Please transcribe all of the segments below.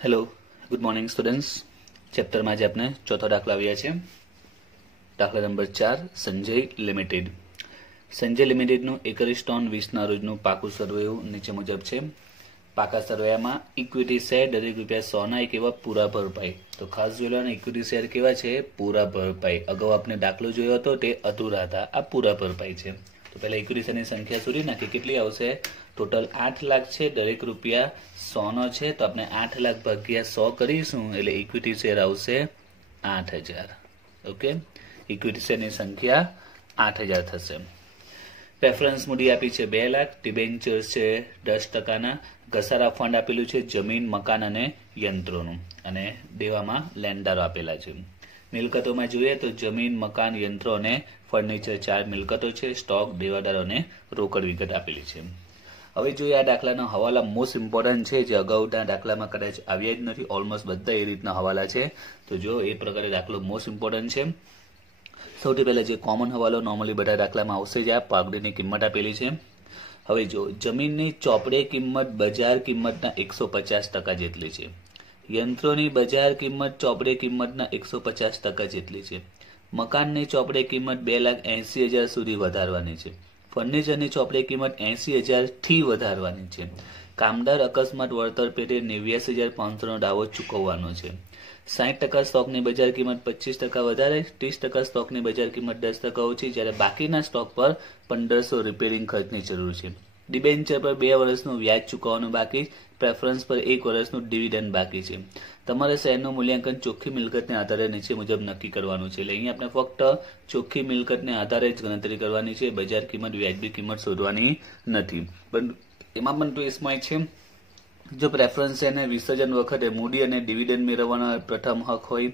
Hello good morning students. Chapter में आज आपने चौथा दाखला आव्या छे। दाखला number 4 Sanjay limited. Sanjay limited નું એકરીસ ટન 20 ના રોજનું પાકું સર્વેયું નીચે મુજબ છે। પાકા સર્વેયામાં ઇક્વિટી શેર દરેક રૂપિયા 100 ના એક એવા પૂરા ભરપાઈ। તો ખાસ જોઈ લેવાનું ઇક્વિટી શેર કેવા છે? પૂરા ભરપાઈ। અગાઉ આપણે દાખલો જોયો હતો તે અધૂરા હતા, આ પૂરા ભરપાઈ છે। તો પહેલા ઇક્વિટી શેરની સંખ્યા શોધી નાખી, કેટલી આવશે? टोटल 8 लाख है, दरेक रुपया 100 नो है तो अपने 8 लाख भाग्या 100 करीशुं एटले इक्विटी शेर आवशे 8000। ओके, इक्विटी शेर की संख्या 8000 थशे। प्रेफरन्स मूडी आपी छे 2 लाख, डिबेन्चर्स छे 10% घसारा फंड आपेलू छे जमीन मकान अने यंत्रोनुं अने देवामां लेनदारो आपेला छे। मिलकतों में जोईए तो जमीन मकान यंत्रो अने फर्निचर 4 मिलकतो छे। स्टॉक देवादारो ने रोकड़ विगत आपेली छे। હવે જો આ દાખલાનો હવાલા મોસ્ટ ઇમ્પોર્ટન્ટ છે, જે અગાઉના દાખલામાં કદાચ આવ્યા જ નથી, ઓલમોસ્ટ બધા એ રીતના હવાલા છે। તો જો એ પ્રકારે દાખલો મોસ્ટ ઇમ્પોર્ટન્ટ છે। સૌથી પહેલા જે કોમન હવાલો નોર્મલી બધા દાખલામાં આવશે જ, આ પાઘડીની કિંમત આપેલી છે। હવે જો જમીનની ચોપડે કિંમત બજાર કિંમતના 150% જેટલી છે, યંત્રોની બજાર કિંમત ચોપડે કિંમતના 150% જેટલી છે, મકાનની ચોપડે કિંમત 2,80,000 સુધી વધારવાની છે, फर्निचर की चौपड़े कीमत 80,000 थी वधारवानी छे, कामदार अकस्मात वळतर पेटे 89,500 नो दावो चूकववानो छे, 60% स्टॉक की बजार कीमत 25% वधारे, 30% स्टॉक की बजार कीमत 10% ओछी, ज्यारे बाकीना स्टॉक पर 1500 रिपेरिंग खर्चनी जरूर है। डिबेन्चर पर 2 वर्षનું व्याज चूकवવાનું बाकी, प्रेफरन्स पर 1 वर्षનું डिविडेन्ड बाकी है। તમારે શેરનું મૂલ્યાંકન ચોખ્ખી મિલકતને આધારે નીચે મુજબ નક્કી કરવાનું છે। એટલે અહીંયા આપણે ફક્ત ચોખ્ખી મિલકતને આધારે જ ગણતરી કરવાની છે, બજાર કિંમત વ્યાજબી કિંમત શોધવાની નથી। પણ એમાં પણ ટ્વિસ્ટ માં છે, જો પ્રેફરન્સ શેરને વિસર્જન વખતે મૂડી અને ડિવિડન્ડ મેળવવાનો પ્રથમ હક હોય,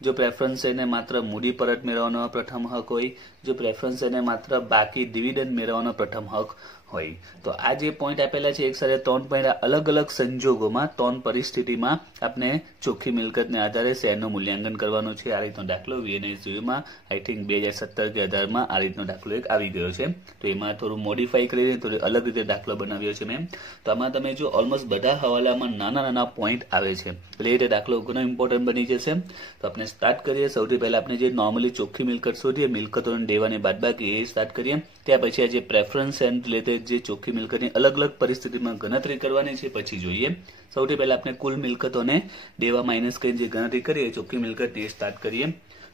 जो प्रेफरन्स शेरने मात्र मूडी परत मेळवવાનો प्रथम हक होय, जो प्रेफरन्स शेरने मात्र बाकी डिविडेन्ड मेळवવાનો प्रथम हक होय। तो आ जे पॉइंट आपेला छे एक साथे 3 पॉइंट अलग अलग संजोगोमां 3 परिस्थितिमां आपने चोख्खी मिलकतने आधारे शेरનું મૂલ્યાંકન કરવાનું છે। આ રીતનો દાખલો વીએનએસયુ માં आई थिंक 2017 के 18 માં આ રીતનો દાખલો એક આવી ગયો છે। તો એમાં થોડું મોડિફાઈ કરીને થોડું અલગ રીતે દાખલો બનાવ્યો છે મેં। તો આમાં તમે જો ઓલમોસ્ટ બધા હવાલામાં નાના નાના પોઈન્ટ આવે છે, એટલે એ દાખલો ઘણો ઇમ્પોર્ટન્ટ બની જશે। તો આપણે स्टार्ट करिए। सौथी पहला आपने जे नॉर्मली चोख्खी मिलकत शोधीए, मिलकतोने देवानी बादबाकी ए स्टार्ट करिए। त्या पछी आ जे प्रेफरन्स एंड रिलेटेड जे चोख्खी मिलकतनी अलग अलग परिस्थितिमां गणतरी करवानी छे पछी जोईए। सौथी पहला आपने कुल मिलकतोने देवा माइनस करीने जे गणतरी करीए चोख्खी मिलकतनी ए स्टार्ट करिए।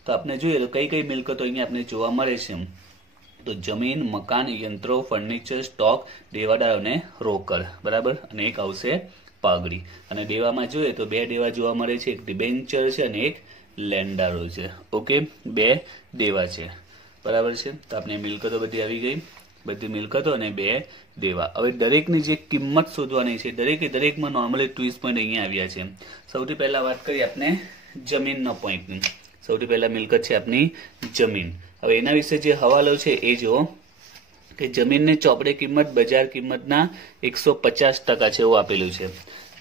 तो आपने जोईए तो कई कई मिलकतो अहींया आपने जोवा मळे छे। तो जमीन मकान यंत्रो फर्निचर स्टॉक देवादारोने रोकड़ बराबर, अने एक आवशे पाघडी। अने देवामां जोईए तो 2 देवा जोवा मळे छे, एक डिबेन्चर छे अने एक लेंडारो है। ओके, 2 देवा है बराबर है। तो आपने मिलकतो बधी आवी गई, बधी मिलकतो अने 2 देवा। हवे दरेकनी जे किंमत शोधवानी छे, दरेके दरेक में नॉर्मली ट्विस्ट पॉइंट अहींया आव्या छे। सौथी पहला बात करिए आपने जमीननो पॉइंटनी। सौथी पहला मिलकत है अपनी जमीन। हवे एना विषे जे हवालो छे ए जो कि जमीननी चौपड़े किंमत बजार कीमतना 150% छे एवुं आपेलुं छे।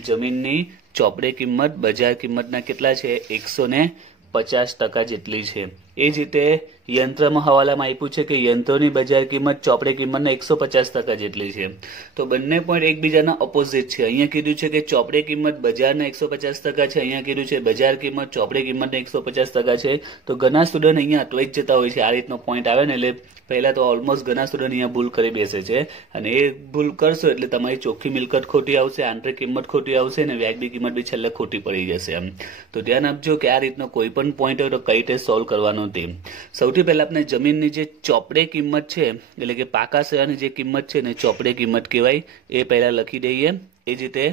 जमीननी चौपड़े किंमत बजार कीमतना केटला छे? 150% जेटली छे। ए ज रीते यंत्रमां हवालामां आप्युं छे कि यंत्रोनी बजार कीमत चौपड़े कीमतना 150% जेटली छे। तो बंने पॉइंट एकबीजाना ऑपोजिट छे। अहींया कीधुं छे कि चौपड़े कीमत बजारना 150% छे, अहींया कीधुं छे बजार कीमत चौपड़े कीमतना 150% छे। तो घणा स्टुडન્ટ अहींया अटवाई जता होय छे। आ रीतनो पॉइंट आवे ने એટલે पहला तो ऑलमोस्ट घणा स्टुडન્ટ अहींया भूल करी बेसे छे, अने ए भूल करशो એટલે તમારી ચોખ્ખી મિલકત ખોટી આવશે, આંતરિક કિંમત ખોટી આવશે અને વ્યાજબી કિંમત બી છેલ્લે ખોટી પડી જશે। તો ધ્યાન આપજો કે આ રીતનો કોઈ પણ પોઈન્ટ હોય તો કઈ રીતે સોલ્વ કરવાનો તે। સૌથી પહેલા આપણે જમીનની જે ચોપડે કિંમત છે, એટલે કે પાકા શેરની જે કિંમત છે ને ચોપડે કિંમત કહેવાય, એ પહેલા લખી દઈએ। એ જ રીતે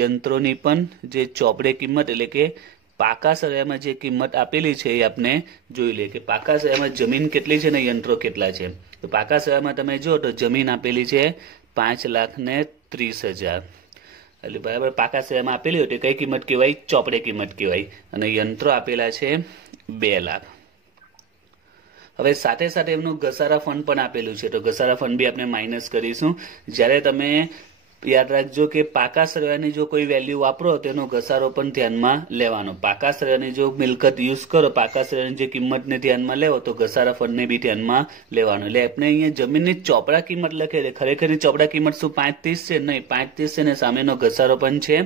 યંત્રોની પણ જે ચોપડે કિંમત એટલે કે પાકા સળિયામાં જે કિંમત આપેલી છે એ આપણે જોઈ લઈએ કે પાકા સળિયામાં જમીન કેટલી છે ને યંત્રો કેટલા છે। તો પાકા સળિયામાં તમે જો તો જમીન આપેલી છે 5,30,000 એટલે બરાબર। પાકા સળિયામાં આપેલી હોય તો કઈ કિંમત કહેવાય? ચોપડે કિંમત કહેવાય। અને યંત્રો આપેલા છે 2 લાખ। હવે સાથે સાથે એમનું ઘસારા ફંડ પણ આપેલું છે, તો ઘસારા ફંડ બી આપણે માઇનસ કરીશું। જ્યારે તમે याद रखो कि पाका सरवानी जो कोई वेल्यू वापरो तेनो घसारो पण ध्यानमां लेवानो। पाका सरवानी जो मिलकत यूज करो, पाका सरवानी जे किंमत ने ध्यानमां लेवो तो घसारा फंड ने भी ध्यानमां लेवानो। એટલે આપણે અહીંયા જમીનની ચોપડા કિંમત લખે છે, ખરેખરની ચોપડા કિંમત શું 530 છે? નહીં, 530 છે ને સામેનો ઘસારો પણ છે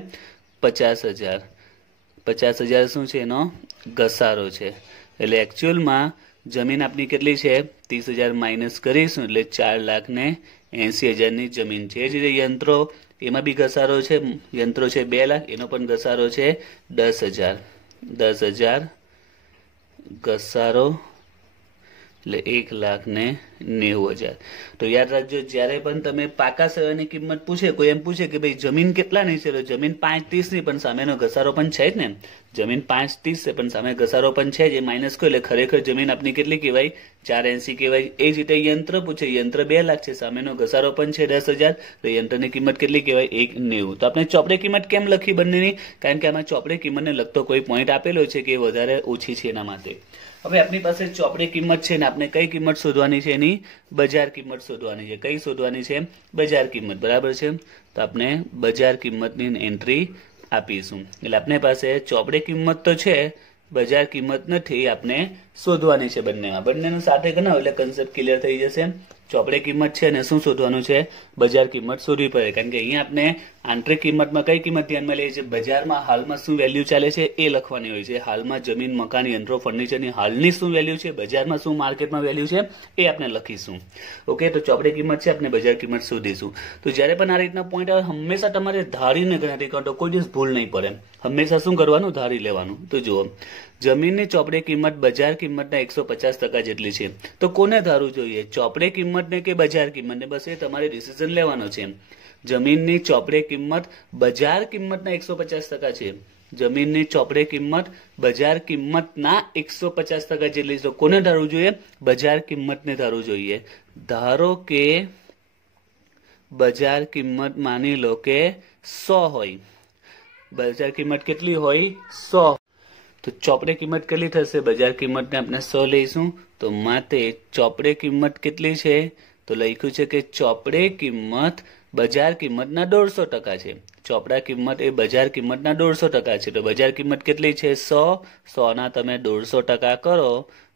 50,000. 50,000 શું છે? એનો ઘસારો છે. એટલે એકચ્યુઅલમાં જમીન આપણી કેટલી છે? 30,000 માઇનસ કરીશું એટલે 4,80,000 ની જમીન છે. એ જ રીતે યંત્રો, એમાં બી ઘસારો છે. યંત્રો છે 2 લાખ, એનો પણ ઘસારો છે 10,000. 10,000 ઘસારો એટલે 1,90,000. તો યાદ રાખજો, જ્યારે પણ તમે પાકા સેવાની કિંમત પૂછે, કોઈ એમ પૂછે કે ભાઈ જમીન કેટલાની છે, તો જમીન 5,30 ની, પણ સામેનો ઘસારો પણ છે જ ને. જમીન 5,30 છે પણ સામે ઘસારો પણ છે જ, એ માઇનસ કરો એટલે ખરેખર જમીન આપની કેટલી કહેવાય? 480 કહેવાય. એ જ રીતે યંત્ર પૂછે, યંત્ર 2 લાખ છે, સામેનો ઘસારો પણ છે 10,000, તો યંત્રની કિંમત કેટલી કહેવાય? 1,90. તો આપણે ચોપડે કિંમત કેમ લખી બંનેની? કારણ કે આમાં ચોપડે કિંમતને લગતો કોઈ પોઈન્ટ આપેલો છે કે વધારે ઓછી છે એના માટે. હવે આપણી પાસે ચોપડી કિંમત છે ને આપણે કઈ કિંમત શોધવાની છે? એની બજાર કિંમત શોધવાની છે. કઈ શોધવાની છે? બજાર કિંમત. બરાબર છે. તો આપણે બજાર કિંમતની એન્ટ્રી આપીશું. એટલે આપણી પાસે ચોપડી કિંમત તો છે, બજાર કિંમત નથી, આપણે શોધવાની છે બંનેમાં. બંનેનું સાથે ગણાવો એટલે કન્સેપ્ટ ક્લિયર થઈ જશે. ચોપડે કિંમત છે ને શું શોધવાનું છે? બજાર કિંમત શોધવી પડે. કારણ કે અહીંયા આપણે આંતરિક કિંમતમાં કઈ કિંમત ધ્યાનમાં લઈએ છીએ? બજારમાં હાલમાં શું વેલ્યુ ચાલે છે એ લખવાની હોય છે. હાલમાં જમીન, મકાન, યંત્રો, ફર્નિચરની હાલની શું વેલ્યુ છે, બજારમાં શું માર્કેટમાં વેલ્યુ છે, એ આપણે લખીશું. ઓકે, તો ચોપડે કિંમત છે, આપણે બજાર કિંમત શોધીશું. તો જ્યારે પણ આ રીતના પોઈન્ટ આવે, હંમેશા તમારે ધારીને ગણતરી કરો તો કોઈ દિવસ ભૂલ નહીં પડે. હંમેશા શું કરવાનું? ધારી લેવાનું. તો જુઓ, જમીનની ચોપડે કિંમત બજાર કિંમતના 150% જેટલી છે. તો કોને ધારવું જોઈએ? ચોપડે કિંમતને કે બજાર કિંમતને? બસ એ તમારે ડિસિઝન લેવાનો છે. જમીનની ચોપડે કિંમત બજાર કિંમતના 150% છે. જમીનની ચોપડે કિંમત બજાર કિંમતના 150% જેટલી છે. તો કોને ધારવું જોઈએ? બજાર કિંમતને ધારવું જોઈએ. ધારો કે બજાર કિંમત માની લો કે 100 હોય. બજાર કિંમત કેટલી હોય? 100. તો ચોપડે કિંમત કેટલી થશે? બજાર કિંમતને આપણે 100 લઈશું. તો માટે ચોપડે કિંમત કેટલી છે? તો લખ્યું છે કે ચોપડે કિંમત બજાર કિંમતના 150% છે. ચોપડા કિંમત એ બજાર કિંમતના 150% છે. તો બજાર કિંમત કેટલી છે? 100. 100 ના તમે 150% કરો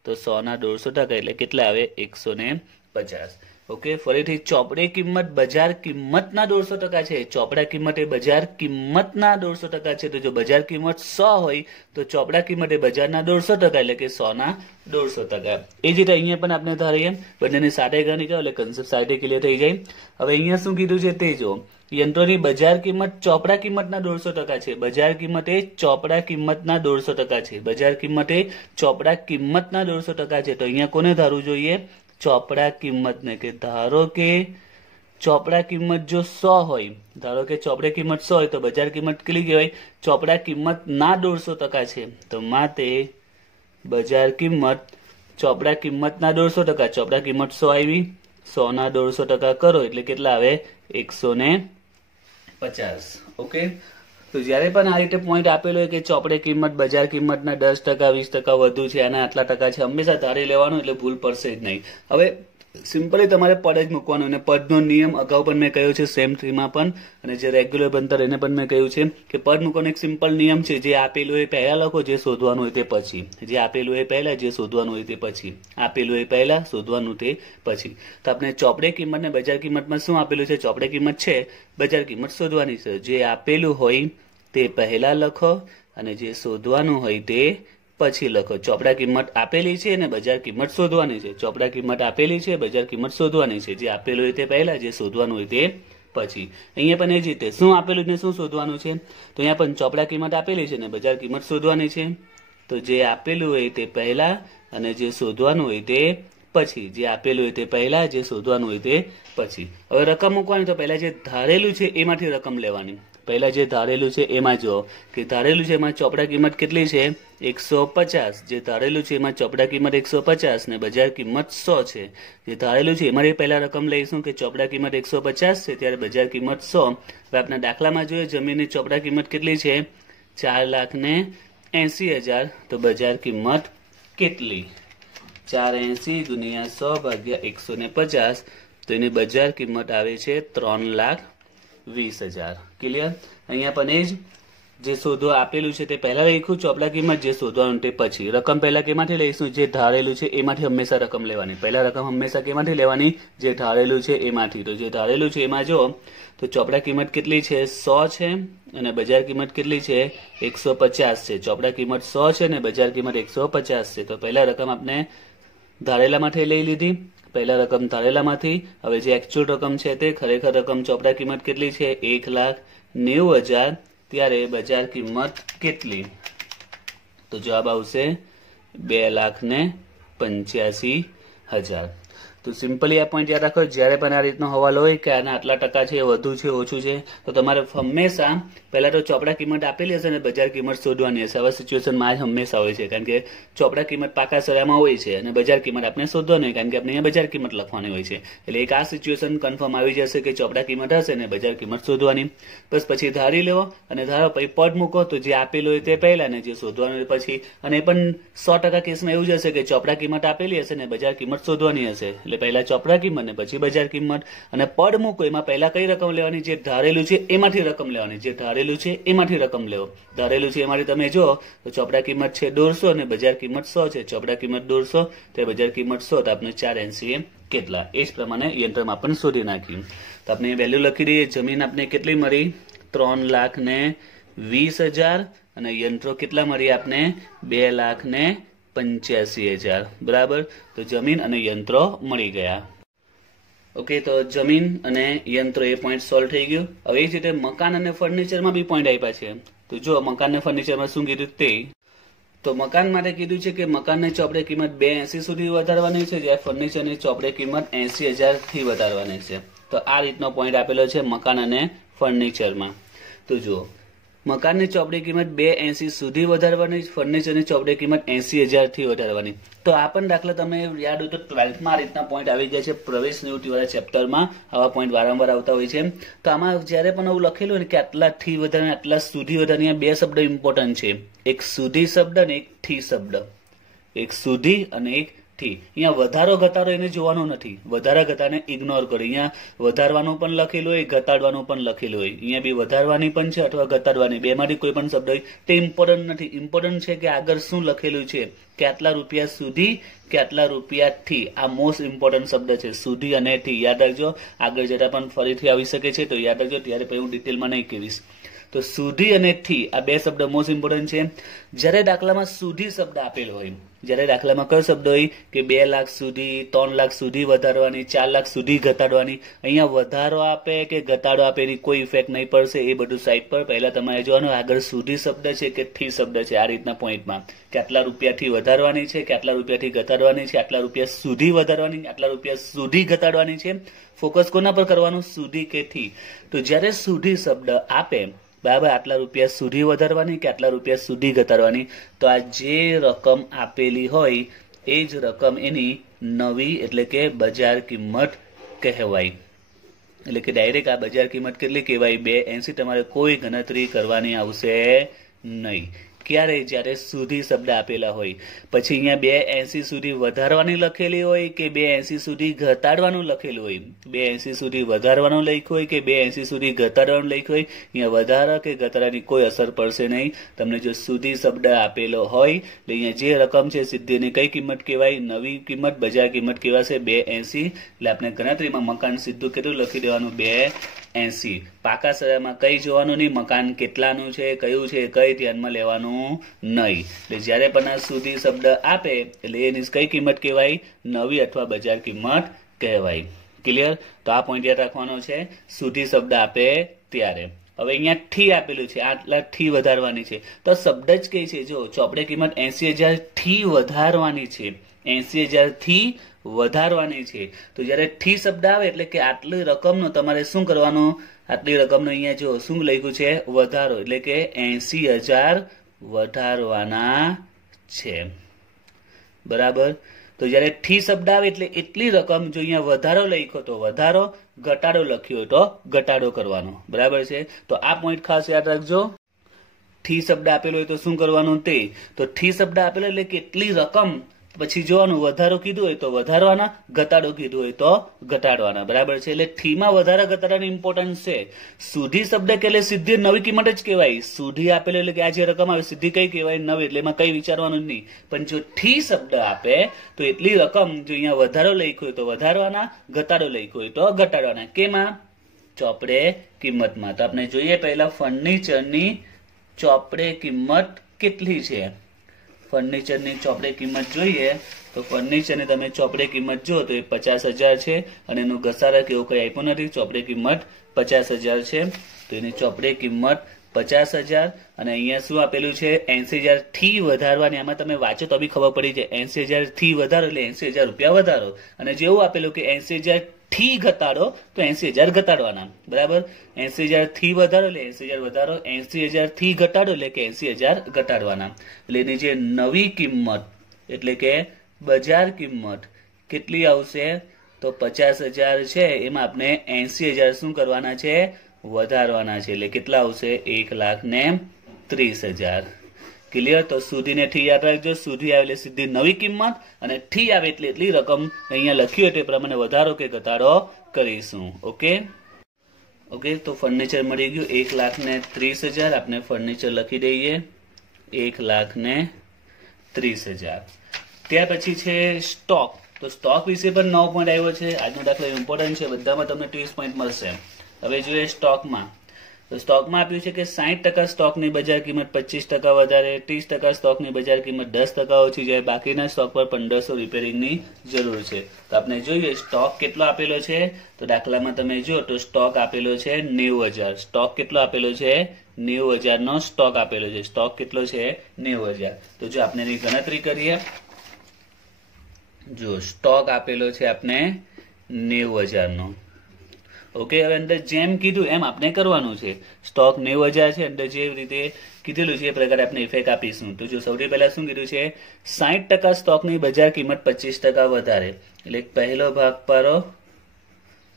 તો 100 ના 150% એટલે કેટલા આવે? 150. ઓકે, ફરીથી ચોપડે કિંમત બજાર કિંમતના 150% છે. ચોપડા કિંમત એ બજાર કિંમતના 150% છે. તો જો બજાર કિંમત 100 હોય તો ચોપડા કિંમત એ બજારના 150% એટલે કે 100 ના 150%. એ જ રીતે અહીંયા પણ આપણે ધારીએ, બંનેની સાથે ગણી કરો એટલે કન્સેપ્ટ સાથે ક્લિયર થઈ જાય. હવે અહીંયા શું કીધું છે તે જો, યંત્રોની બજાર કિંમત ચોપડા કિંમતના 150% છે. બજાર કિંમત એ ચોપડા કિંમતના 150% છે. બજાર કિંમત એ ચોપડા કિંમતના 150% છે. તો અહીંયા કોને ધારવું જોઈએ? ચોપડા કિંમતને. કે ધારો કે ચોપડા કિંમત જો 100 હોય, ધારો કે ચોપડા કિંમત 100 હોય તો બજાર કિંમત કેટલી કહેવાય? ચોપડા કિંમત ના 150% છે. તો માટે બજાર કિંમત ચોપડા કિંમતના 150%. ચોપડા કિંમત 100 આવી, 100 ના 150% કરો એટલે કેટલા આવે? 150. ઓકે, તો જ્યારે પણ આ રીતે પોઈન્ટ આપેલો હોય કે ચોપડે કિંમત બજાર કિંમતના 10%, 20% વધુ છે, આના આટલા ટકા છે, હંમેશા ધારી લેવાનું એટલે ભૂલ પડશે જ નહીં. હવે સિમ્પલી તમારે પદ જ મૂકવાનું. અને પદનો નિયમ અગાઉ પણ મેં કહ્યું છે, સેમ 3માં પણ, અને જે રેગ્યુલર ભણતર એને પણ મેં કહ્યું છે કે પદ મૂકવાનો એક સિમ્પલ નિયમ છે. જે આપેલું હોય પહેલા લખો, જે શોધવાનું હોય તે પછી. જે આપેલું હોય પહેલા, જે શોધવાનું હોય તે પછી. આપેલું હોય પહેલા, શોધવાનું તે પછી. તો આપણે ચોપડે કિંમત ને બજાર કિંમતમાં શું આપેલું છે? ચોપડે કિંમત છે, બજાર કિંમત શોધવાની છે. જે આપેલું હોય તે પહેલા લખો અને જે શોધવાનું હોય તે પછી લખો. ચોપડા કિંમત આપેલી છે અને બજાર કિંમત શોધવાની છે. ચોપડા કિંમત આપેલી છે, બજાર કિંમત શોધવાની છે. જે આપેલું હોય તે પહેલા, જે શોધવાનું હોય તે પછી. અહીંયા પણ એ જ રીતે શું આપેલું ને શું શોધવાનું છે? તો અહીંયા પણ ચોપડા કિંમત આપેલી છે અને બજાર કિંમત શોધવાની છે. તો જે આપેલું હોય તે પહેલા અને જે શોધવાનું હોય તે પછી. જે આપેલું હોય તે પહેલા, જે શોધવાનું હોય તે પછી. હવે રકમ મૂકવાની, તો પહેલા જે ધારેલું છે એમાંથી રકમ લેવાની. પહેલા જે ધારેલું છે એમાં જો કે ધારેલું છે એમાં ચોપડા કિંમત કેટલી છે? 150. જે ધારેલું છે એમાં ચોપડા કિંમત 150 ને બજાર કિંમત 100 છે. જે ધારેલું છે એમાં પહેલા રકમ લઈશું કે ચોપડા કિંમત 150 છે, ત્યારે બજાર કિંમત 100. હવે આપણા દાખલામાં જોઈએ જમીનની ચોપડા કિંમત કેટલી છે? 4,80,000. તો બજાર કિંમત કેટલી? 480 ગુણ્યા 100 ભાગ્યા 150. તો એની બજાર કિંમત આવે છે 3,20,000. ક્લિયર? અહીંયા પણ એ જ જે શોધવા આપેલું છે તે પહેલા લખ્યું, ચોપડા કિંમત જે શોધવાનું તે પછી. રકમ પહેલા કેમાંથી લઈશું? જે ધારેલું છે એમાંથી હંમેશા રકમ લેવાની. પહેલા રકમ હંમેશા કેમાંથી લેવાની? જે ધારેલું છે એમાંથી. તો જે ધારેલું છે એમાં જો તો ચોપડા કિંમત કેટલી છે? 100 છે અને બજાર કિંમત કેટલી છે? 150 છે. ચોપડા કિંમત 100 છે અને બજાર કિંમત 150 છે. તો પહેલા રકમ આપણે ધારેલામાંથી લઈ લીધી. પહેલા રકમ ધારેલામાંથી. હવે જે એકચ્યુઅલ રકમ છે તે ખરેખર રકમ ચોપડા કિંમત કેટલી છે? 1,90,000. ત્યારે બજાર કિંમત કેટલી? તો જવાબ આવશે 2,85,000. તો સિમ્પલી આ પોઈન્ટ યાદ રાખો. જ્યારે પણ આ રીતનો હવાલો હોય કે આના આટલા ટકા છે, વધુ છે, ઓછું છે, તો તમારે હંમેશા પહેલા તો ચોપડા કિંમત આપેલી હશે અને બજાર કિંમત શોધવાની હશે. આવા સિચ્યુએશનમાં આ હંમેશા હોય છે, કારણ કે ચોપડા કિંમત પાકા સરામાં હોય છે અને બજાર કિંમત આપણે શોધવાની, કારણ કે આપણે અહીંયા બજાર કિંમત લખવાની હોય છે. એટલે એક આ સિચ્યુએશન કન્ફર્મ આવી જશે કે ચોપડા કિંમત હશે અને બજાર કિંમત શોધવાની. બસ પછી ધારી લેવો અને ધારો પછી પદ મૂકો. તો જે આપેલું હોય તે પહેલા ને જે શોધવાનું હોય પછી. અને એ પણ 100% કેસમાં એવું જ હશે કે ચોપડા કિંમત આપેલી હશે અને બજાર કિંમત શોધવાની હશે. એટલે પહેલા ચોપડા કિંમત ને પછી બજાર કિંમત. અને પદ મૂકો એમાં પહેલા કઈ રકમ લેવાની? જે ધારેલું છે એમાંથી રકમ લેવાની. જે ધારેલું છે એમાંથી રકમ લેવો. ધારેલું છે એમાંથી તમે જો તો ચોપડા કિંમત છે 150 અને બજાર કિંમત 100 છે. ચોપડા કિંમત 150 તો બજાર કિંમત 100. તો આપણે 4 NCM કેટલા? એ જ પ્રમાણે યંત્રમાં પણ શોધી નાખ્યું. તો આપણે વેલ્યુ લખી દઈએ. જમીન આપણે કેટલી મળી? 3,20,000 અને યંત્રો કેટલા મળી આપને? 2,85,000. બરાબર. તો જમીન અને યંત્રો મળી ગયા. ઓકે, તો જમીન અને યંત્રો એ પોઈન્ટ સોલ્વ થઈ ગયું. હવે એ જ રીતે મકાન અને ફર્નિચરમાં બી પોઈન્ટ આપ્યા છે. તો જો મકાન અને ફર્નિચરમાં શું કીધું તે. તો મકાન માટે કીધું છે કે મકાનની ચોપડે કિંમત 280 સુધી વધારવાની છે, જ્યારે ફર્નિચરની ચોપડે કિંમત 80,000 થી વધારવાની છે. તો આ રીતનો પોઈન્ટ આપેલો છે મકાન અને ફર્નિચરમાં. તો જુઓ, મકાનની ચોપડી કિંમત 280 સુધી વધારવાની, ફર્નિચરની ચોપડી કિંમત 80,000 થી વધારવાની. તો આ પણ દાખલા તમે યાદ હોય તો 12માં આ રીતના પોઈન્ટ આવી ગયા છે. પ્રવેશ નિવૃત્તિ વાળા ચેપ્ટરમાં આવા પોઈન્ટ વારંવાર આવતા હોય છે. તો આમાં જયારે પણ એવું લખેલું હોય કે આટલા થી વધારે આટલા સુધી વધારે, બે શબ્દ ઇમ્પોર્ટન્ટ છે. એક સુધી શબ્દ અને એક થી શબ્દ. એક સુધી અને એક થી. અહીંયા વધારો ઘટાડો એને જોવાનું નથી. વધારા ઘટાડને ઇગ્નોર કરો. અહીંયા વધારવાનું પણ લખેલું હોય, ઘટાડવાનું પણ લખેલું હોય. અહીંયા બી વધારવાની પણ છે અથવા ઘટાડવાની, બેમાંથી કોઈ પણ શબ્દ હોય તે ઇમ્પોર્ટન્ટ નથી. ઇમ્પોર્ટન્ટ છે કે આગળ શું લખેલું છે, કે આટલા રૂપિયા સુધી કે આટલા રૂપિયા થી. આ મોસ્ટ ઇમ્પોર્ટન્ટ શબ્દ છે, સુધી અને થી. યાદ રાખજો. આગળ જતા પણ ફરીથી આવી શકે છે, તો યાદ રાખજો. ત્યારે પછી હું ડિટેલમાં નહીં કહીશ. તો સુધી અને થી આ બે શબ્દ મોસ્ટ ઇમ્પોર્ટન્ટ છે. જ્યારે દાખલામાં સુધી શબ્દ આપેલો હોય, જ્યારે દાખલામાં કયો શબ્દ હોય કે 2 લાખ સુધી, 3 લાખ સુધી વધારવાની, 4 લાખ સુધી ઘટાડવાની, અહીંયા વધારો આપે કે ઘટાડો આપે એની કોઈ ઇફેક્ટ નહીં પડશે. એ બધું સાઈડ પર. પહેલા તમારે જોવાનું આગળ સુધી શબ્દ છે કે થી શબ્દ છે. આ રીતના પોઈન્ટમાં કે આટલા રૂપિયાથી વધારવાની છે કે આટલા રૂપિયાથી ઘટાડવાની છે, આટલા રૂપિયા સુધી વધારવાની, આટલા રૂપિયા સુધી ઘટાડવાની છે. ફોકસ કોના પર કરવાનું? સુધી કે થી. તો જ્યારે સુધી શબ્દ આપે, બરાબર, આટલા રૂપિયા સુધી વધારવાની કે આટલા રૂપિયા સુધી ઘટાડવાની, તો આ જે રકમ આપેલી હોય એ જ રકમ એની નવી એટલે કે બજાર કિંમત કહેવાય. એટલે કે ડાયરેક્ટ આ બજાર કિંમત કેટલી કહેવાય? 280. તમારે કોઈ ગણતરી કરવાની આવશે નહીં. ક્યારે? જ્યારે સુધી શબ્દ આપેલા હોય. પછી અહીંયા 280 સુધી વધારવાની લખેલી હોય કે 280 સુધી ઘટાડવાનું લખેલું હોય. 280 સુધી વધારવાનું લખ્યું હોય કે 280 સુધી ઘટાડવાનું લખ્યું હોય, અહીંયા વધારા કે ઘટાડાની કોઈ અસર પડશે નહીં. તમને જો સુધી શબ્દ આપેલો હોય એટલે અહીંયા જે રકમ છે સીધી કઈ કિંમત કહેવાય? નવી કિંમત, બજાર કિંમત કહેવાશે 280. એટલે આપણે ગણતરીમાં મકાન સીધું કેટલું લખી દેવાનું? 280. પાકા સરામાં કઈ જોવાનું નહીં, મકાન કેટલાનું છે, કયું છે, કઈ ધ્યાનમાં લેવાનું નહીં. એટલે જયારે પણ આ સુધી શબ્દ આપે એટલે એની કઈ કિંમત કહેવાય? નવી અથવા બજાર કિંમત કહેવાય. ક્લિયર? તો આ પોઈન્ટ યાદ રાખવાનો છે સુધી શબ્દ આપે ત્યારે. હવે અહીંયા થી આપેલું છે, આટલા થી વધારવાની છે. તો શબ્દ જ કઈ છે? જો ચોપડે કિંમત 80,000 થી વધારવાની છે. 80,000 થી વધારવાની છે. તો જયારે થી શબ્દ આવે એટલે કે આટલી રકમનો તમારે શું કરવાનું? આટલી રકમનો અહીંયા જો શું લખ્યું છે? વધારો. એટલે કે 80,000 વધારવાના છે. બરાબર. તો જયારે થી શબ્દ આવે એટલે એટલી રકમ, જો અહીંયા વધારો લખ્યો તો વધારો, ઘટાડો લખ્યો તો ઘટાડો કરવાનો. બરાબર છે. તો આ પોઈન્ટ ખાસ યાદ રાખજો. થી શબ્દ આપેલો હોય તો શું કરવાનું તે? તો થી શબ્દ આપેલો એટલે કેટલી રકમ પછી જોવાનું વધારો કીધું હોય તો વધારવાના, ઘટાડો કીધું હોય તો ઘટાડવાના, બરાબર છે. એટલે થીમાં વધારા ઘટાડાની ઇમ્પોર્ટન્સ છે. સુધી શબ્દ એટલે સીધી નવી કિંમત જ કહેવાય. સુધી આપેલો એટલે કે આ જે રકમ આવે સીધી કઈ કહેવાય? નવી. એટલે એમાં કઈ વિચારવાનું નહીં. પણ જો થી શબ્દ આપે તો એટલી રકમ જો અહીંયા વધારો લખ્યો હોય તો વધારવાના, ઘટાડો લખ્યો હોય તો ઘટાડવાના. કેમાં? ચોપડે કિંમતમાં. તો આપણે જોઈએ પહેલા ફર્નિચરની ચોપડે કિંમત કેટલી છે. ફર્નિચરની ચોપડે કિંમત જોઈએ તો ફર્નિચરની તમે ચોપડે કિંમત જો તો એ 50,000 છે અને એનું ઘસારા કે એવું કઈ આપ્યું નથી. ચોપડે કિંમત 50,000 છે તો એની ચોપડે કિંમત 50,000 અને અહીંયા શું આપેલું છે? 80,000 થી વધારવાની. આમાં તમે વાંચો તો બી ખબર પડી જાય. 80,000 થી વધારો એટલે 80,000 રૂપિયા વધારો. અને જેવું આપેલું કે 80,000 થી ઘટાડો તો 80,000 ઘટાડવાના, બરાબર. 80,000 થી વધારો એટલે 80,000 વધારો, 80,000 થી ઘટાડો એટલે કે 80,000 ઘટાડવાના. એટલે એની જે નવી કિંમત એટલે કે બજાર કિંમત કેટલી આવશે? તો 50,000 છે એમાં આપણે 80,000 શું કરવાના છે? વધારવાના છે. એટલે કેટલા આવશે? 1,30,000. ક્લિયર? તો સુધીને ઠી યાદ રાખજો. સુધી આવે એટલે સીધી નવી કિંમત અને ઠી આવે એટલે એટલી રકમ અહીંયા લખ્યું એટલે પ્રમાણે વધારો કે ઘટાડો કરીશું. Okay okay. તો ફર્નિચર મળી ગયું 1,30,000. આપણે ફર્નિચર લખી દઈએ 1,30,000. ત્યાર પછી છે સ્ટોક. તો સ્ટોક વિશે પણ 9 પોઈન્ટ આવ્યો છે. આજનો દાખલો ઇમ્પોર્ટન્ટ છે. બધામાં તમને 30 પોઈન્ટ મળશે. હવે જોઈએ સ્ટોકમાં. તો સ્ટોકમાં આપ્યું છે કે 60% સ્ટોકની બજાર કિંમત 25% વધારે, 30% સ્ટોકની બજાર કિંમત 10% ઓછી જાય, બાકીના સ્ટોક પર 1500 રિપેરિંગની જરૂર છે. તો આપણે જોઈએ સ્ટોક કેટલો આપેલો છે. તો દાખલામાં તમે જો તો સ્ટોક આપેલો છે 90,000. સ્ટોક કેટલો આપેલો છે? 90,000 નો સ્ટોક આપેલો છે. સ્ટોક કેટલો છે? 90,000. તો જો આપણે એની ગણતરી કરીએ, જો સ્ટોક આપેલો છે આપણે 90,000 નો. ઓકે. હવે અંદર જેમ કીધું એમ આપણે કરવાનું છે. સ્ટોક 90,000 છે. અંદર જે રીતે કીધેલું છે એ પ્રકારે આપણે ઇફેક્ટ આપીશું. તો જો સૌથી પહેલા શું કીધું છે? 60% સ્ટોકની બજાર કિંમત 25% વધારે. એટલે પહેલો ભાગ પાડો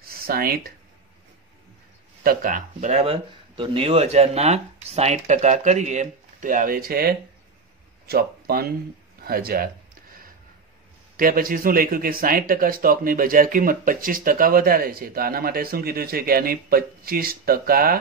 60%, બરાબર. તો 90,000 ના 60% કરીએ તો આવે છે 54,000. ત્યાર પછી શું લખ્યું કે 60% સ્ટોકની બજાર કિંમત 25% વધારે છે. તો આના માટે શું કીધું છે કે આની 25%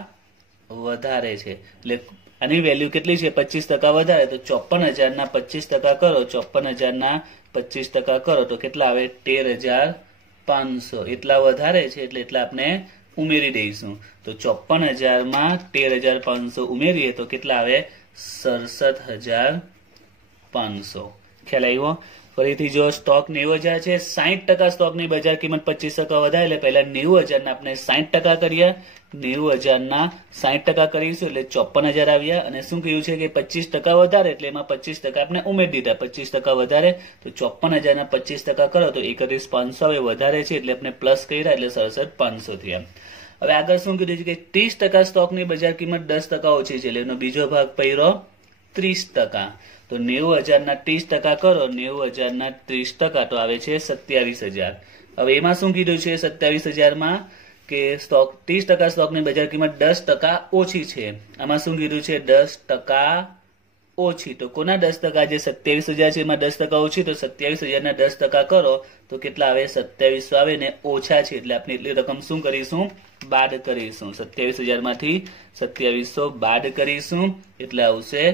વધારે છે. એટલે આની વેલ્યુ કેટલી છે? 25% વધારે. તો 54,000 ના 25% કરો, 54,000 ના 25% કરો તો કેટલા આવે? 13,500. એટલા વધારે છે એટલે એટલા આપણે ઉમેરી દઈશું. તો 54,000 માં 13,500 ઉમેરીએ તો કેટલા આવે? 67,500. ખ્યાલ આવ્યો? ફરીથી જો સ્ટોક 90,000 છે, 60% સ્ટોકની બજાર કિંમત 25% વધારે. એટલે પહેલા 90,000 ના આપણે 60% કરીએ. 90,000 ના 60% કરીશું એટલે 54,000 આવ્યા. અને શું કહ્યું છે કે 25% વધારે એટલે એમાં 25% આપણે ઉમેરી દીધા. 25% વધારે તો 54,000 ના 25% કરો તો 31,500 હવે વધારે છે એટલે આપણે પ્લસ કર્યા એટલે 67,500 થયા. હવે આગળ શું કીધું છે કે 30% સ્ટોકની બજાર કિંમત 10% ઓછી છે. એટલે એનો બીજો ભાગ પડ્યો 30%. તો 90,000 ના 30% કરો, 90,000 ના 30% તો આવે છે 27,000. હવે એમાં શું કીધું છે? 27,000 માં કે સ્ટોક 30% સ્ટોકની બજાર કિંમત 10% ઓછી છે. આમાં શું કીધું છે? 10% ઓછી. તો કોના 10%? જે 27,000 છે એમાં 10% ઓછી. તો 27,000 ના 10% કરો તો કેટલા આવે? 2700 આવે ને ઓછા છે એટલે આપણે એટલી રકમ શું કરીશું? બાદ કરીશું. 27,000 માંથી 2700 બાદ કરીશું એટલે આવશે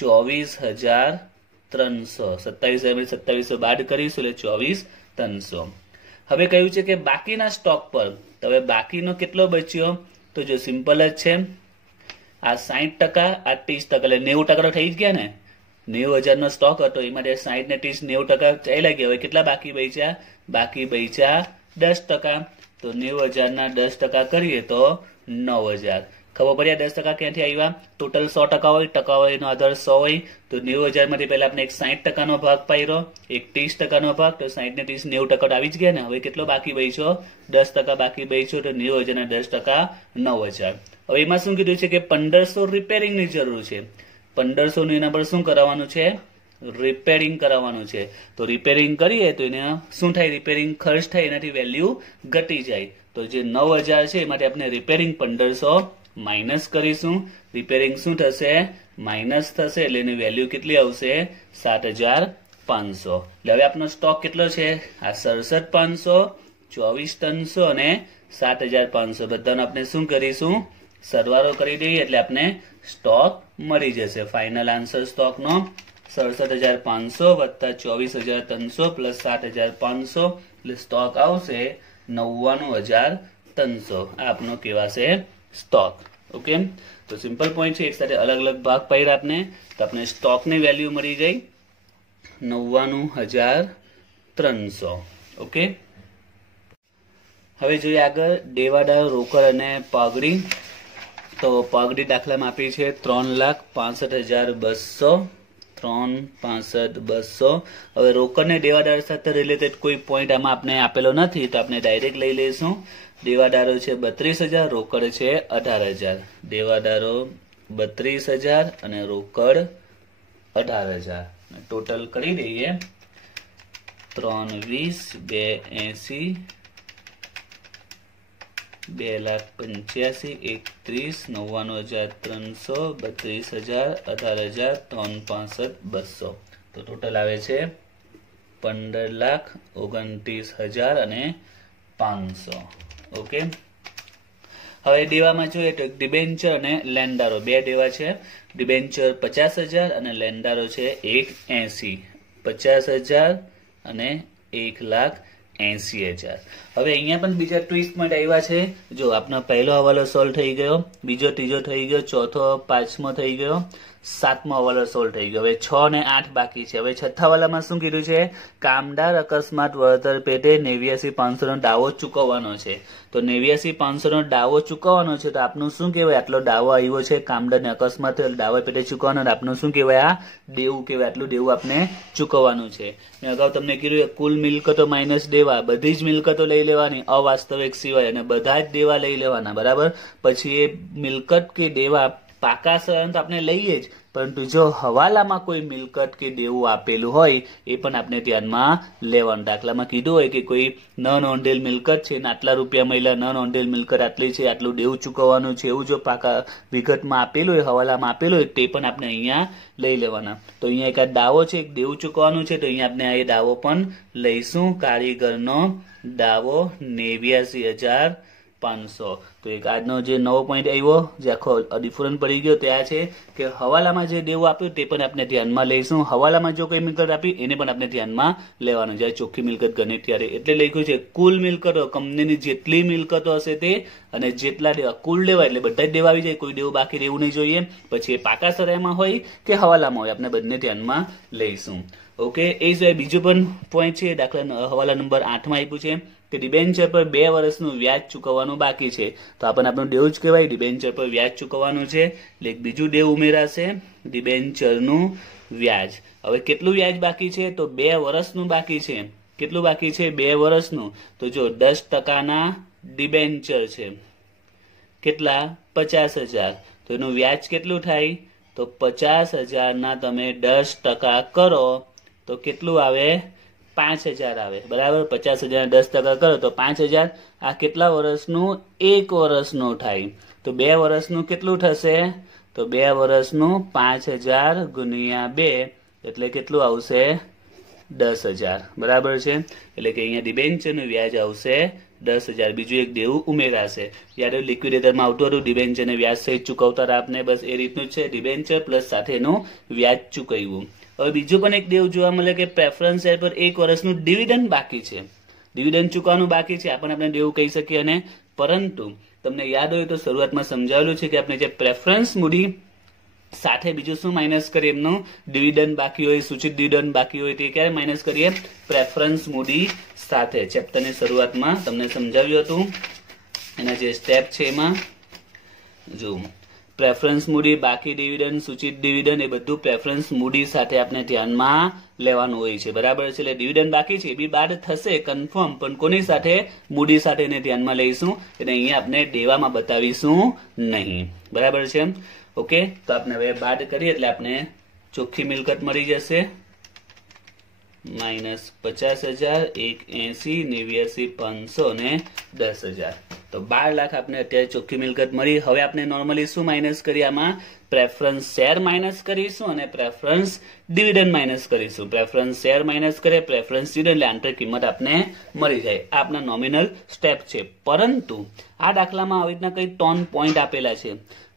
24,300. 27,000 માંથી 2700 બાદ કરીશું એટલે 24,300. હવે કહ્યું છે કે બાકીના સ્ટોક પર. તો હવે બાકીનો કેટલો બચ્યો? તો જો સિમ્પલ જ છે. આ 60%, આ 30%, એટલે 90% થઈ જ ગયા ને. 90,000 નો સ્ટોક હતો એમાં 60 ને 30 90% ચાલ્યા ગયા. હવે કેટલા બાકી બચ્યા? બાકી બચ્યા 10%. તો 90,000 ના 10% કરીએ તો 9,000. ખબર પડ્યા 10% ક્યાંથી આવ્યા? ટોટલ 100% હોય, ટકાવારીનો આધાર 100 હોય. તો 90,000 માંથી પહેલા આપણે એક 60% નો ભાગ પાડ્યો, એક 30% નો ભાગ. તો 60 ને 30 90% આવી જ ગયા ને. હવે કેટલો બાકી બચ્યો? 10% બાકી બચ્યો. તો 90,000 ના 10% 9,000. હવે એમાં શું કીધું છે કે 1500 રિપેરિંગની જરૂર છે. 1500 નું એના પર શું કરાવવાનું છે? રિપેરિંગ કરાવવાનું છે. તો રિપેરિંગ કરીએ તો એને શું થાય? રિપેરિંગ ખર્ચ થાય એનાથી વેલ્યુ ઘટી જાય. તો જે 9,000 છે એમાંથી આપણે રિપેરિંગ 1500 માઇનસ કરીશું. રિપેરિંગ શું થશે? માઇનસ થશે એટલે એની વેલ્યુ કેટલી આવશે? 7,500 500 એટલે હવે આપણો સ્ટોક કેટલો છે આ 67,500 24,300 અને 7,500 બધાનો આપણે શું કરીશું સરવાળો કરી દઈએ એટલે આપણે સ્ટોક મળી જશે ફાઇનલ આન્સર સ્ટોક નો 67,500 વત્તા 24,300 પ્લસ 7,500 એટલે સ્ટોક આવશે 99,300 આ આપણો કહેવાશે સ્ટોક ઓકે તો સિમ્પલ પોઈન્ટ છે એક સાથે અલગ અલગ ભાગ પાડ્યા આપણે તો આપણે સ્ટોક ની વેલ્યુ મળી ગઈ 99,300 ઓકે હવે જોઈએ આગળ દેવાદાર રોકડ અને પાઘડી તો પાઘડી દાખલામાં આપી છે 3,65,200 3,65,200 હવે રોકડ ને દેવાદાર સાથે રિલેટેડ કોઈ પોઈન્ટ આમાં આપણે આપેલો નથી તો આપણે ડાયરેક્ટ લઈ લઈશું દેવાદારો છે 32,000 રોકડ છે 18,000 દેવાદારો 32,000 અને રોકડ 18,000 ટોટલ કરી દઈએ 3,20 2,80 2,85 31,99,300 32,000 18,000 3,65,200 તો ટોટલ આવે છે 15,29,000 અને 500 ઓકે હવે દેવામાં જોઈએ તો ડિબેન્ચર અને લેન્ડારો બે દેવા છે ડિબેન્ચર 50,000 અને લેન્ડારો છે 1,80 50,000 અને 1,80,000 હવે અહીંયા પણ બીજા ટ્વિસ્ટ પોઈન્ટ આવ્યા છે જો આપનો પહેલો હવાલો સોલ્વ થઈ ગયો બીજો ત્રીજો થઈ ગયો ચોથો પાંચમો થઈ ગયો સાતમો હવાલો સોલ્વ થઈ ગયો હવે 6 અને 8 બાકી છે હવે છઠ્ઠા વાલામાં શું કીધું છે કામદાર અકસ્માત વળતર પેટે 89,500 નો દાવો ચૂકવવાનો છે તો 89,500 નો દાવો ચૂકવવાનો છે તો આપનું શું કહેવાય આટલો દાવો આવ્યો છે કામદારને અકસ્માત દાવા પેટે ચૂકવવાનો આપનું શું કહેવાય આ દેવું કહેવાય આટલું દેવું આપણે ચૂકવવાનું છે મેં અગાઉ તમને કીધું કુલ મિલકતો માઇનસ દેવા બધી જ મિલકતો લઈ લેવાની અવાસ્તવિક સિવાય અને બધા જ દેવા લઈ લેવાના બરાબર પછી એ મિલકત કે દેવા પાકા સળંગ તો આપણે લઈએ જ પરંતુ જો હવાલામાં કોઈ મિલકત કે દેવું આપેલું હોય એ પણ આપણે ધ્યાનમાં લેવાનું દાખલામાં કીધું હોય કે કોઈ ન નોંધેલ મિલકત છે ને આટલા રૂપિયા મળ્યા ન નોંધેલ મિલકત આટલી છે આટલું દેવું ચૂકવવાનું છે એવું જો પાકા વિગતમાં આપેલું હોય હવાલામાં આપેલું હોય તે પણ આપણે અહીંયા લઈ લેવાના તો અહીંયા એક દાવો છે એક દેવું ચૂકવવાનું છે તો અહીંયા આપણે આ દાવો પણ લઈશું કારીગરનો દાવો 89,500 તો એક આજનો જે નવો પોઈન્ટ આવ્યો જે આખો ડિફરન્સ પડી ગયો તે આ છે કે હવાલામાં જે દેવું આપ્યું તે પણ આપણે ધ્યાનમાં લઈશું હવાલામાં જો કોઈ મિલકત આપી એને પણ આપણે ધ્યાનમાં લેવાનું જ્યારે ચોખ્ખી મિલકત ગણે ત્યારે એટલે લખ્યું છે કુલ મિલકતો કંપનીની જેટલી મિલકતો હશે તે અને જેટલા દેવા કુલ દેવા એટલે બધા જ દેવા આવી જાય કોઈ દેવું બાકી રહેવું નહીં જોઈએ પછી એ પાકા સરાયમાં હોય કે હવાલામાં હોય આપણે બંને ધ્યાનમાં લઈશું ઓકે એ સિવાય બીજું પણ પોઈન્ટ છે દાખલા હવાલા નંબર 8 માં આપ્યું છે કે ડિબેન્ચર પર 2 વર્ષનું વ્યાજ ચૂકવવાનું બાકી છે તો આપણું દેવું જ કહેવાય ડિબેન્ચર પર વ્યાજ ચૂકવવાનું છે એટલે એક બીજું દેવું ઉમેરાશે ડિબેન્ચરનું વ્યાજ હવે કેટલું વ્યાજ બાકી છે તો 2 વર્ષનું બાકી છે કેટલું બાકી છે 2 વર્ષનું તો જો 10% ડિબેન્ચર છે કેટલા 50,000 તો એનું વ્યાજ કેટલું થાય તો 50,000 ના તમે 10% કરો તો કેટલું આવે 5,000 આવે બરાબર 50,000 10% કરો તો 5,000 આ કેટલા વર્ષનું 1 વર્ષનું થાય તો 2 વર્ષનું કેટલું થશે તો 2 વર્ષનું 5,000 ગુણ્યા 2 એટલે કેટલું આવશે 10,000 બરાબર છે એટલે કે અહીંયા ડિબેન્ચરનું વ્યાજ આવશે 10,000 બીજું એક દેવું ઉમેરાશે જ્યારે લિક્વિડેટરમાં આવતું હતું ડિબેન્ચરને વ્યાજ સહિત ચૂકવતા આપને બસ એ રીતનું છે ડિબેન્ચર પ્લસ સાથેનું વ્યાજ ચૂકવ્યું હવે બીજું પણ એક દેવું જોવા મળે કે પ્રેફરન્સ શેર પર 1 વર્ષનું ડિવિડન્ડ બાકી છે ડિવિડન્ડ ચૂકવવાનું બાકી છે આપણે દેવું કહી શકીએ અને પરંતુ તમને યાદ હોય તો શરૂઆતમાં સમજાવેલું છે કે આપણે જે પ્રેફરન્સ મૂડી સાથે બીજું શું માઇનસ કરીએ એમનું ડિવિડન્ડ બાકી હોય સૂચિત ડિવિડન્ડ બાકી હોય તે ક્યારે માઇનસ કરીએ પ્રેફરન્સ મૂડી સાથે ચેપ્ટરની શરૂઆતમાં તમને સમજાવ્યું હતું એના જે સ્ટેપ છે એમાં જો પ્રેફરન્સ મૂડી બાકી ડિવિડન્ડ સૂચિત ડિવિડન્ડ એ બધું પ્રેફરન્સ મૂડી સાથે આપણે ધ્યાનમાં લેવાનું હોય છે બરાબર છે એટલે ડિવિડન્ડ બાકી છે એ બી બાદ થશે કન્ફર્મ પણ કોની સાથે મૂડી સાથે એને ધ્યાનમાં લઈશું એટલે અહીંયા આપણે દેવામાં બતાવીશું નહીં બરાબર છે ઓકે તો આપણે હવે બાદ કરીએ એટલે આપણે ચોખ્ખી મિલકત મળી જશે -50,000, 180, 89, 500 ને 10,000. તો 12 લાખ આપણે અત્યારે ચોખ્ખી મિલકત મળી. હવે આપણે નોર્મલી શું માઇનસ કરીએ? આમાં પ્રેફરન્સ શેર માઇનસ કરીશું અને પ્રેફરન્સ ડિવિડન્ડ માઇનસ કરીશું. પ્રેફરન્સ શેર માઇનસ કરીએ, પ્રેફરન્સ ડિવિડન્ડ, એટલે આંતરિક કિંમત આપણે મળી જાય. આ આપણા નોમિનલ સ્ટેપ છે. પરંતુ આ દાખલામાં આવી રીતના કઈ 3 પોઈન્ટ આપેલા છે.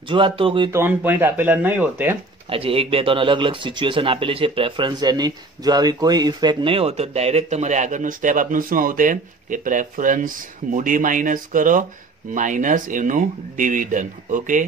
જો આ તો કોઈ 3 પોઈન્ટ આપેલા નહીં હોતે, આજે 1, 2, 3 અલગ અલગ સિચ્યુએશન આપેલી છે પ્રેફરન્સ શેરની, જો આવી કોઈ ઇફેક્ટ નહીં હોત તો ડાયરેક્ટ તમારે આગળનું સ્ટેપ આપનું શું આવતે કે પ્રેફરન્સ મૂડી માઇનસ કરો માઇનસ એનું ડિવિડન્ડ. ઓકે,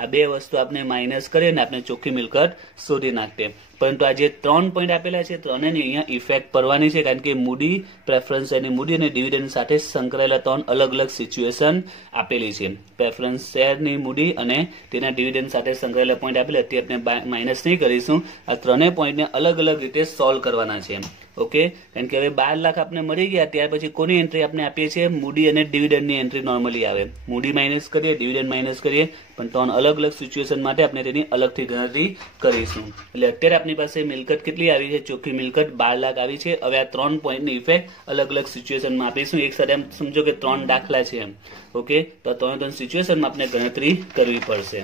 આ બે વસ્તુ આપણે માઇનસ કરીએ ને આપણે ચોખ્ખી મિલકત શોધી નાખીએ. પરંતુ આ જે 3 પોઈન્ટ આપેલા છે ત્રણેની અહીંયા ઇફેક્ટ પડવાની છે, કારણ કે મૂડી, પ્રેફરન્સ શેરની મૂડી અને ડિવિડન્ડ સાથે સંકળાયેલા 3 અલગ અલગ સિચ્યુએશન આપેલી છે. પ્રેફરન્સ શેરની મૂડી અને તેના ડિવિડન્ડ સાથે સંકળાયેલા પોઈન્ટ આપેલા, અત્યારે આપણે માઇનસ નહીં કરીશું. આ ત્રણેય પોઈન્ટને અલગ અલગ રીતે સોલ્વ કરવાના છે. ઓકે, કારણ કે હવે 12 લાખ આપણે મળી ગયા, ત્યાર પછી કોની એન્ટ્રી આપણે આપીએ છીએ? મૂડી અને ડિવિડન્ડની એન્ટ્રી નોર્મલી આવે. મૂડી માઇનસ કરીએ, ડિવિડન્ડ માઇનસ કરીએ, પણ 3 અલગ અલગ સિચ્યુએશન માટે આપણે તેની અલગથી ગણતરી કરીશું. એટલે અત્યારે આપણી પાસે મિલકત કેટલી આવી છે? ચોખ્ખી મિલકત 12 લાખ આવી છે. હવે આ 3 પોઈન્ટની ઇફેક્ટ અલગ અલગ સિચ્યુએશનમાં આપીશું. એક સાથે એમ સમજો કે 3 દાખલા છે એમ. ઓકે, તો 3 સિચ્યુએશનમાં આપણે ગણતરી કરવી પડશે.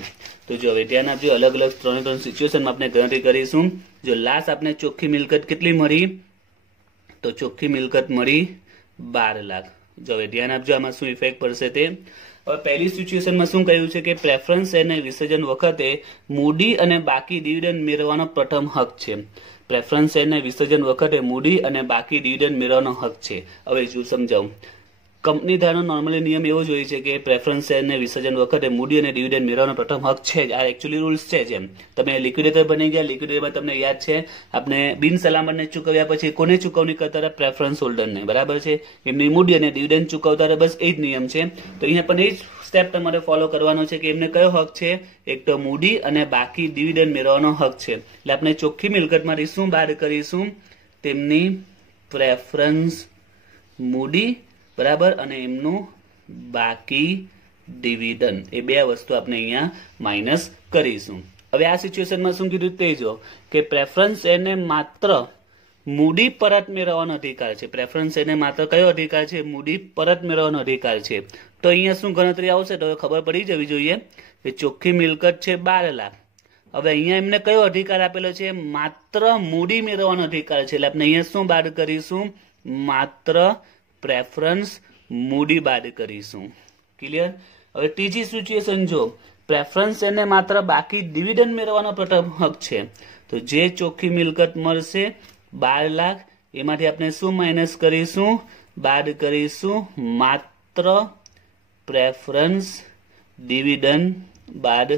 તો જો હવે ધ્યાન આપજો, અલગ અલગ 3 સિચ્યુએશનમાં આપણે ગણતરી કરીશું. જો લાસ્ટ આપણે ચોખ્ખી મિલકત કેટલી મળી? તો ચોખ્ખી મિલકત મળી 12 લાખ. જો હવે ધ્યાન આપજો આમાં શું ઇફેક્ટ પડશે તે. હવે પહેલી સિચ્યુએશનમાં શું કહ્યું છે કે પ્રેફરન્સ શેરને વિસર્જન વખતે મૂડી અને બાકી ડિવિડન્ડ મેળવવાનો પ્રથમ હક છે. પ્રેફરન્સ શેરને વિસર્જન વખતે મૂડી અને બાકી ડિવિડન્ડ મેળવવાનો હક છે. હવે જો સમજાવું, કંપની ધારનો નોર્મલી નિયમ એવો જ હોય છે કે પ્રેફરન્સ શેરને વિસર્જન વખતે મૂડી અને ડિવિડન્ડ મેળવવાનો પ્રથમ હક છે જ. આ એકચ્યુઅલી રૂલ્સ છે જેમ તમે લિક્વિડેટર બની ગયા, લિક્વિડેટરમાં તમને યાદ છે આપણે બિન સલામતને ચૂકવ્યા પછી કોને ચૂકવણી કરતા હતા? પ્રેફરન્સ હોલ્ડરને, બરાબર છે. એમની મૂડી અને ડિવિડન્ડ ચૂકવતા હતા, બસ એ જ નિયમ છે. તો અહીંયા પણ એ જ સ્ટેપ તમારે ફોલો કરવાનો છે કે એમને કયો હક છે? એક તો મૂડી અને બાકી ડિવિડન્ડ મેળવવાનો હક છે. એટલે આપણે ચોખ્ખી મિલકતમાંથી શું બાદ કરીશું? તેમની પ્રેફરન્સ મૂડી, બરાબર, અને એમનું બાકી ડિવિડન્ડ, એ બે વસ્તુ આપણે અહીંયા માઇનસ કરીશું. હવે આ સિચ્યુએશનમાં શું કીધું તે જો કે પ્રેફરન્સ શેરને માત્ર મૂડી પરત મેળવવાનો અધિકાર છે. પ્રેફરન્સ શેરને માત્ર કયો અધિકાર છે? મૂડી પરત મેળવવાનો અધિકાર છે. તો અહીંયા શું ગણતરી આવશે? તો ખબર પડી જવી જોઈએ કે ચોખ્ખી મિલકત છે 12 લાખ. હવે અહીંયા એમને કયો અધિકાર આપેલો છે? માત્ર મૂડી મેળવવાનો અધિકાર છે. એટલે આપણે અહીંયા શું બાદ કરીશું? માત્ર પ્રેફરન્સ મૂડી બાદ કરીશું. ક્લિયર? હવે ત્રીજી સિચ્યુએશન જો પ્રેફરન્સ શેરને માત્ર બાકી ડિવિડન્ડ મેળવવાનો પ્રથમ હક છે. તો જે ચોખ્ખી મિલકત મળશે 12 લાખ, એમાંથી આપણે શું માઇનસ કરીશું? બાદ કરીશું માત્ર પ્રેફરન્સ ડિવિડન્ડ બાદ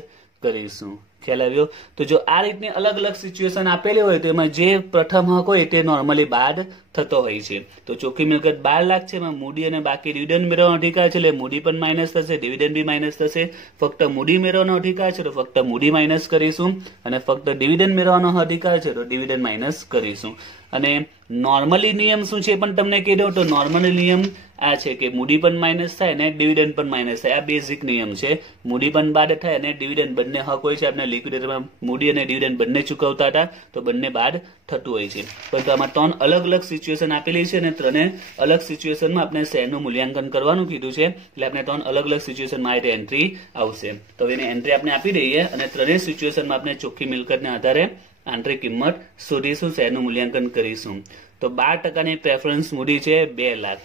કરીશું. ખ્યાલ આવ્યો? તો જો આ રીતની અલગ અલગ સિચ્યુએશન આપેલી હોય તો એમાં જે પ્રથમ હક હોય તે નોર્મલી બાદ થતો હોય છે. તો ચોખ્ખી મિલકત 12 લાખ છે, એમાં મૂડી અને બાકી ડિવિડન્ડ મેળવવાનો અધિકાર છે, એટલે મૂડી પણ માઇનસ થશે, ડિવિડન્ડ બી માઇનસ થશે. ફક્ત મૂડી મેળવવાનો અધિકાર છે તો ફક્ત મૂડી માઇનસ કરીશું, અને ફક્ત ડિવિડન્ડ મેળવવાનો અધિકાર છે તો ડિવિડન્ડ માઇનસ કરીશું. અને નોર્મલી નિયમ શું છે પણ તમને કહી દઉં તો નોર્મલી નિયમ આ છે કે મૂડી પણ માઇનસ થાય અને ડિવિડન્ડ પણ માઇનસ થાય. આ બેઝિક નિયમ છે. મૂડી પણ બાદ થાય અને ડિવિડન્ડ બંને હક હોય છે. આપણે લિક્વિડેટરમાં મૂડી અને ડિવિડન્ડ બંને ચૂકવતા હતા તો બંને બાદ થતું હોય છે. પરંતુ આમાં 3 અલગ અલગ સિચ્યુએશન આપેલી છે અને 3 અલગ સિચ્યુએશનમાં આપણે શેરનું મૂલ્યાંકન કરવાનું કીધું છે. એટલે આપણે 3 અલગ અલગ સિચ્યુએશનમાં આ એન્ટ્રી આવશે. તો એની એન્ટ્રી આપણે આપી દઈએ અને 3 સિચ્યુએશનમાં આપણે ચોખ્ખી મિલકતને આધારે આંતરિક કિંમત શોધીશું, શેરનું મૂલ્યાંકન કરીશું. તો 12% પ્રેફરન્સ મૂડી છે 2 લાખ.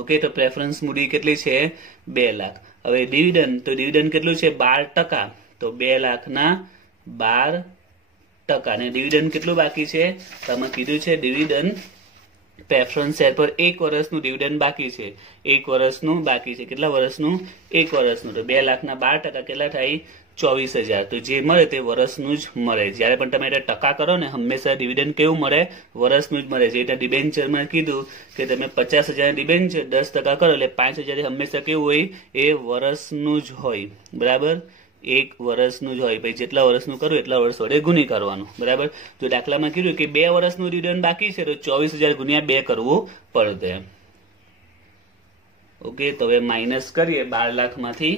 ઓકે, તો પ્રેફરન્સ મૂડી કેટલી છે? 2 લાખ. હવે ડિવિડન્ડ, તો ડિવિડન્ડ કેટલું છે? 12%. તો 2 લાખના 12%. અને ડિવિડન્ડ કેટલું બાકી છે? તો આમાં કીધું છે ડિવિડન્ડ પ્રેફરન્સ શેર પર 1 વર્ષનું ડિવિડન્ડ બાકી છે. 1 વર્ષનું બાકી છે. કેટલા વર્ષનું? 1 વર્ષનું. તો 2 લાખના 12% કેટલા થાય? 24,000. તો જે મળે તે વર્ષનું જ મળે. જયારે પણ તમે એટલે ટકા કરો ને હંમેશા ડિવિડન્ડ કેવું મળે? વર્ષનું જ મળે. જે ડિબેન્ચરમાં કીધું કે તમે 50,000 ડિબેન્ચર 10% કરો એટલે 5,000 હંમેશા કેવું હોય? એ વર્ષનું જ હોય. બરાબર? 1 વર્ષનું જ હોય. પછી જેટલા વર્ષનું કરું એટલા વર્ષ વડે ગુણી કરવાનું. બરાબર? જો દાખલામાં કીધું કે 2 વર્ષનું ડિવિડન્ડ બાકી છે તો 24,000 ગુણ્યા 2 કરવું પડશે. ઓકે, તો હવે માઇનસ કરીએ 12 લાખમાંથી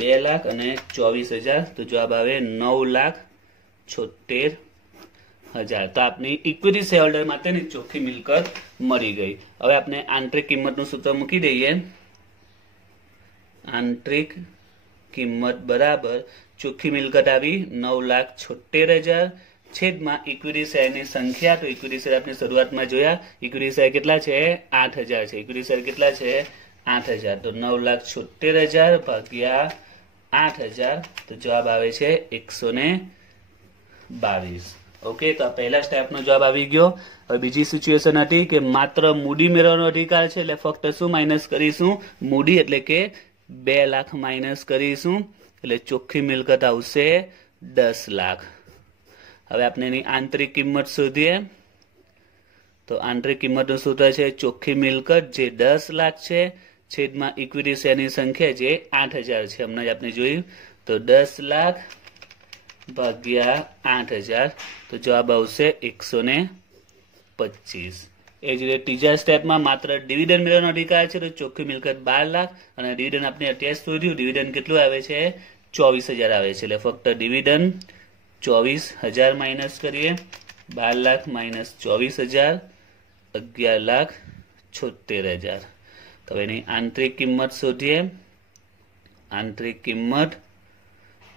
2 લાખ અને 24,000. તો જવાબ આવે 9,76,000. 1000 તો આપની ઇક્વિટી શેર હોલ્ડર માટેની ચોખ્ખી મિલકત મળી ગઈ। હવે આપણે આંતરિક કિંમતનું સૂત્ર મૂકી દઈએ। આંતરિક કિંમત બરાબર ચોખ્ખી મિલકત આવી 9,76,000 છેદમાં ઇક્વિટી શેરની સંખ્યા। તો ઇક્વિટી શેર આપણે શરૂઆતમાં જોયા, ઇક્વિટી શેર કેટલા છે? 8,000 છે। ઇક્વિટી શેર કેટલા છે? 8,000। તો 9,76,000 ભાગ્યા 8,000 તો જવાબ આવે છે 122। ઓકે, તો આ પહેલા સ્ટેપનો જવાબ આવી ગયો। હવે બીજી સિચ્યુએશન હતી કે માત્ર મૂડી મેળવવાનો અધિકાર છે, એટલે ફક્ત શું માઇનસ કરીશું? મૂડી એટલે કે 2 લાખ માઇનસ કરીશું, એટલે ચોખ્ખી મિલકત આવશે 10 લાખ। હવે આપણે એની આંતરિક કિંમત શોધીએ। તો આંતરિક કિંમતનું સૂત્ર છે ચોખ્ખી મિલકત જે 10 લાખ છે છેદમાં ઇક્વિટી શેરની સંખ્યા જે 8,000 છે, હમણાં જ આપણે જોયું। તો 10 લાખ ભાગ્યા 8,000 તો જવાબ આવશે 125। એ જ રીતે ત્રીજા સ્ટેપમાં માત્ર ડિવિડન્ડ મેળવવાનો અધિકાર છે, તો ચોખ્ખી મિલકત 12 લાખ અને ડિવિડન્ડ આપણે અત્યારે શોધ્યું। ડિવિડન્ડ કેટલું આવે છે? 24,000 આવે છે, એટલે ફક્ત ડિવિડન્ડ 24,000 માઇનસ કરીએ। 12 લાખ માઇનસ 24,000 11,76,000। તો એની આંતરિક કિંમત શોધીએ। આંતરિક કિંમત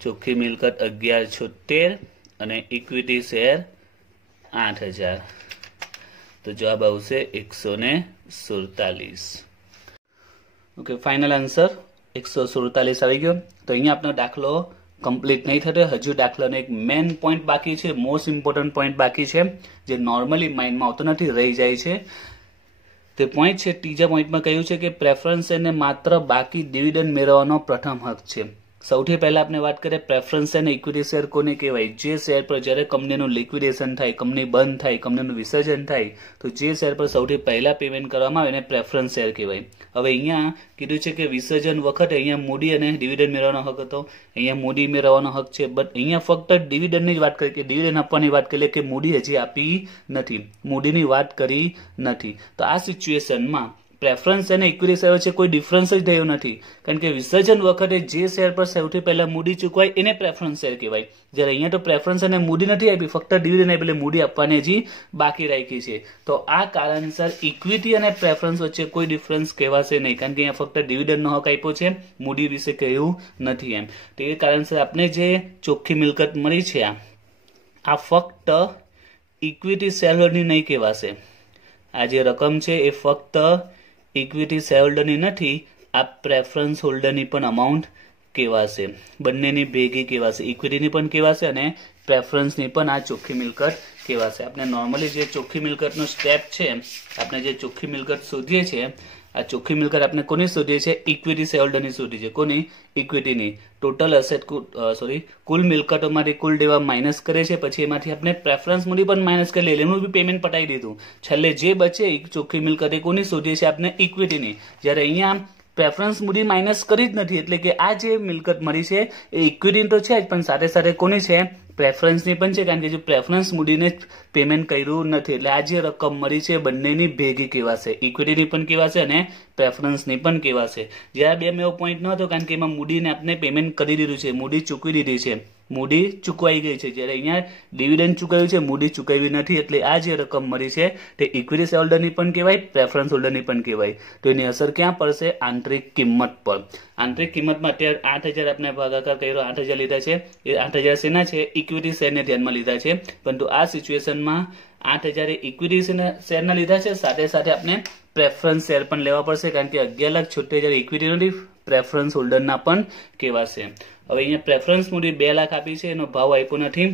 ચોખ્ખી મિલકત 11,76 અને ઇક્વિટી શેર 8,000 તો જવાબ આવશે 147। ઓકે, ફાઇનલ આન્સર 147 આવી ગયો। તો અહીંયા આપણો દાખલો કમ્પ્લીટ નહીં થતો, હજુ દાખલાનો એક મેઇન પોઈન્ટ બાકી છે, મોસ્ટ ઇમ્પોર્ટન્ટ પોઈન્ટ બાકી છે, જે નોર્મલી માઇન્ડમાં આવતો નથી, રહી જાય છે। તે પોઈન્ટ છે, ત્રીજા પોઈન્ટમાં કહ્યું છે કે પ્રેફરન્સ શેરને માત્ર બાકી ડિવિડન્ડ મેળવવાનો પ્રથમ હક છે। સૌથી પહેલા આપણે વાત કરીએ પ્રેફરન્સ શેર અને ઇક્વિટી શેર કોને કહેવાય? જે શેર પર જ્યારે કંપનીનું લિક્વિડેશન થાય, કંપની બંધ થાય, કંપનીનું વિસર્જન થાય, તો જે શેર પર સૌથી પહેલા પેમેન્ટ કરવામાં આવે એને પ્રેફરન્સ શેર કહેવાય। હવે અહીંયા કીધું છે કે વિસર્જન વખતે અહીંયા મૂડી અને ડિવિડન્ડ મેળવવાનો હક હતો, અહીંયા મૂડી મેળવવાનો હક છે, બટ અહીંયા ફક્ત ડિવિડન્ડની જ વાત કરી કે ડિવિડન્ડ આપવાની વાત કરીએ કે મૂડી હજી આપી નથી, મૂડીની વાત કરી નથી। તો આ સિચ્યુએશનમાં પ્રેફરન્સ અને ઇક્વિટી શેર વચ્ચે કોઈ ડિફરન્સ જ થયો નથી, કારણ કે વિસર્જન વખતે જે શેર પર સૌથી પહેલા મૂડી ચૂકવાય એને પ્રેફરન્સ શેર કહેવાય। જ્યારે અહીંયા તો પ્રેફરન્સ અને મૂડી નથી આપી, ફક્ત ડિવિડન્ડ આપી, એટલે મૂડી આપવાની હજી બાકી રાખી છે। તો આ કારણસર ઇક્વિટી અને પ્રેફરન્સ વચ્ચે કોઈ ડિફરન્સ કહેવાશે નહીં, કારણ કે અહીંયા ફક્ત ડિવિડન્ડનો હક આપ્યો છે, મૂડી વિશે કહ્યું નથી એમ। તો એ કારણસર આપણે જે ચોખ્ખી મિલકત મળી છે આ ફક્ત ઇક્વિટી શેર હોલ્ડરની નહીં કહેવાશે। આ જે રકમ છે એ ફક્ત ઇક્વિટી શેર હોલ્ડરની નથી, આ પ્રેફરન્સ હોલ્ડરની પણ અમાઉન્ટ કહેવાશે, બંનેની ભેગી કહેવાશે, ઇક્વિટીની પણ કહેવાશે અને પ્રેફરન્સની પણ આ ચોખ્ખી મિલકત કહેવાશે। આપણે નોર્મલી જે ચોખ્ખી મિલકતનો સ્ટેપ છે, આપણે જે ચોખ્ખી મિલકત શોધીએ છીએ, આ ચોખ્ખી મિલકત આપણે કોની શોધીએ છીએ? ઇક્વિટી શેર હોલ્ડરની શોધી છે। કોની? ઇક્વિટીની। ટોટલ અસેટ કુલ મિલકતોમાંથી કુલ દેવા માઇનસ કરે છે, પછી એમાંથી આપણે પ્રેફરન્સ મૂડી પણ માઇનસ કરી લઈએ, એનું બી પેમેન્ટ પટાઈ દીધું, છેલ્લે જે બચે ચોખ્ખી મિલકત એ કોની શોધીએ છીએ? આપણે ઇક્વિટીની। જ્યારે અહીંયા પ્રેફરન્સ મૂડી માઇનસ કરી જ નથી, એટલે કે આ જે મિલકત મળી છે એ ઇક્વિટી તો છે જ, પણ સાથે સાથે કોની છે? પ્રેફરન્સની પણ છે, કારણ કે જે પ્રેફરન્સ મૂડીને પેમેન્ટ કર્યું નથી, એટલે આ જે રકમ મળી છે બંનેની ભેગી કહેવાશે, ઇક્વિટીની પણ કહેવાશે અને પ્રેફરન્સની પણ કહેવાશે। જ્યારે બે એવો પોઈન્ટ ન હતો, કારણ કે એમાં મૂડીને આપણે પેમેન્ટ કરી દીધું છે, મૂડી ચૂકવી દીધી છે, મૂડી ચૂકવાઈ ગઈ છે, જ્યારે અહીંયા ડિવિડન્ડ ચૂકવ્યું છે, મૂડી ચૂકવી નથી, એટલે આ જે રકમ મળી છે તે ઇક્વિટી શેર હોલ્ડરની પણ કહેવાય, પ્રેફરન્સ હોલ્ડરની પણ કહેવાય। તો એની અસર ક્યાં પડશે? આંતરિક કિંમત પર। આંતરિક કિંમતમાં અત્યારે 8,000 આપણે ભાગાકાર કર્યો, 8,000 લીધા છે, એ 8,000 શેના છે? ઇક્વિટી શેરને ધ્યાનમાં લીધા છે, પરંતુ આ સિચ્યુએશનમાં 8,000 ઇક્વિટી શેરના લીધા છે, સાથે સાથે આપણે પ્રેફરન્સ શેર પણ લેવા પડશે, કારણ કે 11,76,000 ઇક્વિટી નથી, પ્રેફરન્સ હોલ્ડરના પણ કહેવાશે। હવે અહીંયા પ્રેફરન્સ મૂડી 2 લાખ આપી છે, એનો ભાવ આપ્યો નથી,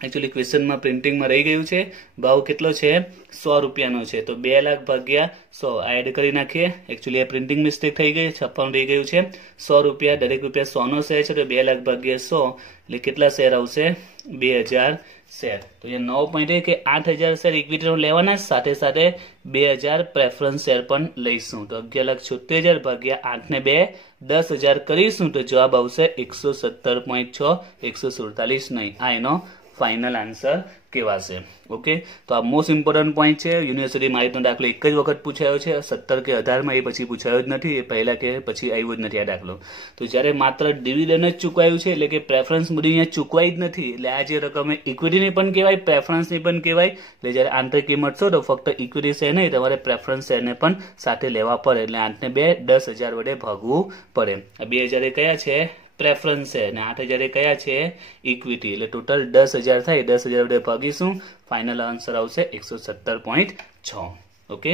एक्चुअली क्वेश्चन में प्रिंटिंग में रही गयु छे। भाव केटलो छे 100 रुपयानो छे तो 2 लाख भाग्या 100 एड करी नाखीए। एक्चुअली आ प्रिंटिंग मिस्टेक थई गई, छप्पन रही गयु छे। 100 रुपया दरेक रुपया 100 नो शेर छे तो 2 लाख भाग्या 100 એટલે કેટલા શેર આવશે 2000 શેર। તો ये 9 पॉइंट है कि 8000 શેર इक्विटी નો લેવાના સાથે સાથે 2000 પ્રેફરન્સ શેર પણ લઈશું। તો 11,76,000 ભાગ્યા 8 ને 2 10000 કરીશું તો જવાબ આવશે 117.6 147 નહીં। આ એનો ફાઇનલ આન્સર કહેવાશે. ઓકે, તો આ મોસ્ટ ઇમ્પોર્ટન્ટ પોઈન્ટ છે. યુનિવર્સિટી માહિતીનો દાખલો એક જ વખત પૂછાયો છે, 17 કે 18માં, એ પછી પૂછાયો જ નથી, એ પહેલા કે પછી આવ્યો જ નથી આ દાખલો. તો જ્યારે માત્ર ડિવિડન્ડ જ ચૂકવાયું છે, એટલે કે પ્રેફરન્સ મૂડી અહીંયા ચૂકવાઈ જ નથી, એટલે આ જે રકમ ઇક્વિટીની પણ કહેવાય, પ્રેફરન્સની પણ કહેવાય. એટલે જ્યારે આંતરિક કિંમત છો તો ફક્ત ઇક્વિટી શેર નહીં, તમારે પ્રેફરન્સ શેરને પણ સાથે લેવા પડે. એટલે 8 ને 2 10,000 વડે ભાગવું પડે. આ 2,000 કયા છે? પ્રેફરન્સ છે, અને 8,000 કયા છે? ઇક્વિટી. એટલે ટોટલ 10,000 થાય, 10,000 વડે ભાગીશું, ફાઇનલ આન્સર આવશે 117.6. ઓકે.